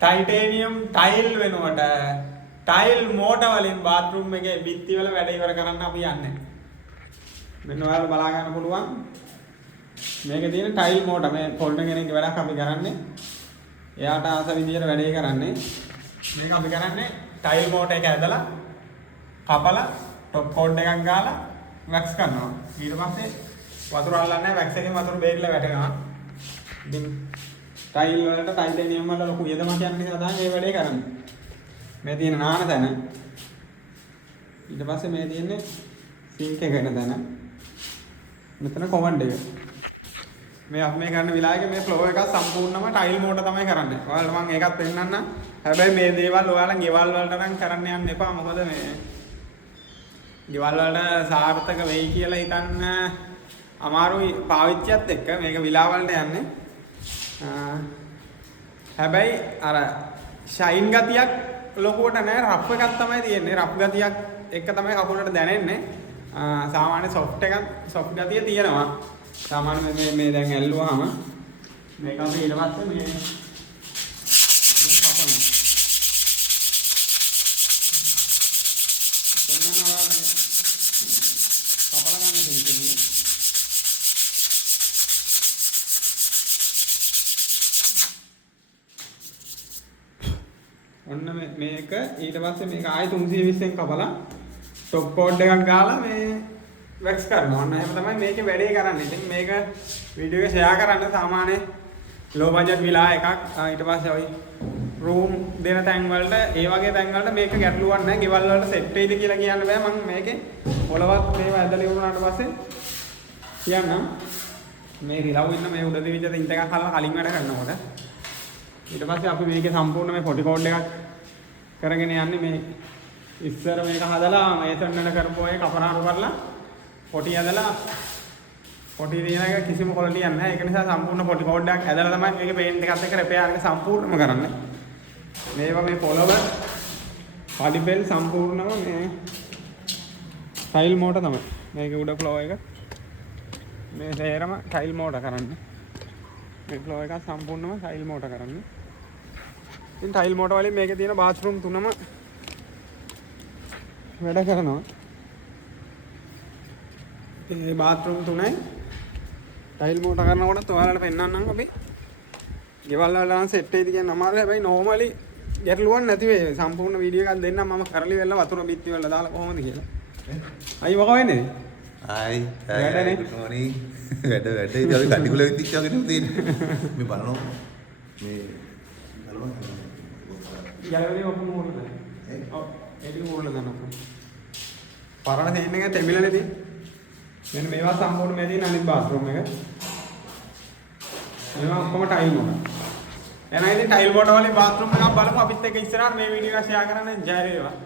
Titanium tile වෙනුවට tile motor වලින් bathroom එකේ බිත්ති වල වැඩ ඉවර කරන්න අපි යන්නේ. මෙන්න ඔයාලා බලා ගන්න පුළුවන්. මේකේ තියෙන ටයිල් මෝටර් මේ ෆොල්ඩර් කෙනෙක්ගේ වැඩක් අපි කරන්නේ. එයාට ආස විදියට වැඩේ කරන්නේ. මේක අපි කරන්නේ ටයිල් මෝටර් එක ඇදලා කපලා টොප් කෝඩ් එකක් ගාලා වැක්ස් කරනවා. ඊට පස්සේ වතුර අල්ලන්නේ වැක්ස් එකෙන් වතුර බේරිලා වැටෙනවා. ඉතින් ටයිල් වලට ටයිටේනියම් වල ලොකු වියදමක් යන නිසා තමයි මේ වැඩේ කරන්නේ. මේ තියෙන නාන තැන. ඊට පස්සේ මේ තියෙන්නේ සින්ක් එක වෙන තැන. මෙතන කොමන්ඩ් එක. මේ අපි මේ කරන විලායක මේ ෆ්ලෝ එක සම්පූර්ණම ටයිල් මෝටර් තමයි කරන්නේ. ඔයාලට මම ඒකත් පෙන්නන්නම්. හැබැයි මේ දේවල් ඔයාලා ගෙවල් වලට නම් කරන්න යන්න එපා. මොකද මේ ගෙවල් වලට සාර්ථක වෙයි කියලා හිතන්න අමාරුයි පාවිච්චියත් එක්ක මේක විලා වලට යන්නේ. හැබැයි අර ෂයින් ගතියක් ලොකුවට නැහැ, රෆ් එකක් තමයි තියෙන්නේ. රෆ් ගතියක් එක තමයි කකුලට දැනෙන්නේ. සාමාන්‍ය සොෆ්ට් ගතිය තියෙනවා. සාමාන්‍ය මේ දැන් ඇල්ලුවාම මේක අපි ඊට පස්සේ මේ කපනවා. එන්නවා මේ කපලා ගන්න කෙනෙක්. ඔන්න මේක ඊට පස්සේ මේක ආයෙ 320න් කපලා টොප් කෝඩ් එකක් ගාලා මේ වැක්ස් කරනවා. අන්න එහෙම තමයි මේකේ වැඩේ කරන්නේ. ඉතින් මේක වීඩියෝ එක ෂෙයා කරන්න සාමාන්‍ය ලෝ බජට් විලා එකක්. ඊට පස්සේ ওই රූම් දෙන තැන් වලට ඒ වගේ තැන් වලට මේක ගැටලුවක් නැහැ. ගෙවල් වලට සෙට් වෙයිද කියලා කියන්න බෑ. මම මේකේ පොළවත් මේව ඇදලා ඉවරනාට පස්සේ කියන්නම්. මේ රිලව් ඉන්න මේ උඩ දිවිච්ච තින්ත එකක් හලලා කලින් වැඩ කරනකොට ඊට පස්සේ අපි මේකේ සම්පූර්ණ මේ පොටි කෝඩ් එකක් කරගෙන යන්නේ. මේ ඉස්සර මේක හදලා මේසන් වල කරපුවා ඒ කපනාරු කරලා පොටි ඇදලා පොටි දින එක කිසිම ක්වොලිටියක් නැහැ. ඒක නිසා සම්පූර්ණ පොටි කෝඩ් එකක් ඇදලා තමයි මේකේ පේන්ට් එකත් එක්ක රිපෙයාර් එක සම්පූර්ණම කරන්නේ. මේවා මේ පොළව පඩිපෙල් සම්පූර්ණම මේ ටයිල් මෝටර් තමයි. මේකේ උඩ ෆ්ලෝ එක මේ සේරම ටයිල් මෝටර් කරන්නේ. මේ ෆ්ලෝ එක සම්පූර්ණම ටයිල් මෝටර් කරන්නේ. ඉතින් ටයිල් මෝටර් වලින් මේකේ තියෙන බාත්රූම් තුනම වැඩ කරනවා. මේ බාත්රූම් තුනයි ටයිල් මෝටර් කරනකොට ඔයාලට පෙන්නන්නම් අපි. ගෙවල් වල නම් සෙට් වෙයිද කියන අමාරුයි. හැබැයි නෝමලි ගැටලුවක් නැති වෙයි. සම්පූර්ණ වීඩියෝ එකක් දෙන්නම් මම කරලි වෙලා වතුර බිත්ති වල දාලා කොහොමද කියලා. අයි මොකෝ වෙන්නේ? ආයි වැඩනේ. වැඩ ඉතින් අපි කටිකුල විදිච්ච වගේ නෙමෙයි තියෙන්නේ. මේ බලනවා. මේ බලනවා. යලවලි ඔක්කොම මොකද? ඔව් ඒක මොකද දන්නවද? පරණ තේින්න එක තෙමිලනේ තියෙන්නේ. මෙන්න මේවා සම්පූර්ණ මේ තියෙන අනිත් බාත්රූම් එක. මේවා ඔක්කොම ටයිල් මොකද? එහෙනම් ඉතින් ටයිල් බෝඩ වලින් බාත්රූම් එකක් බලමු. අපිත් එක්ක ඉස්සරහට මේ වීඩියෝ එක ෂෙයා කරන්න. ජය වේවා.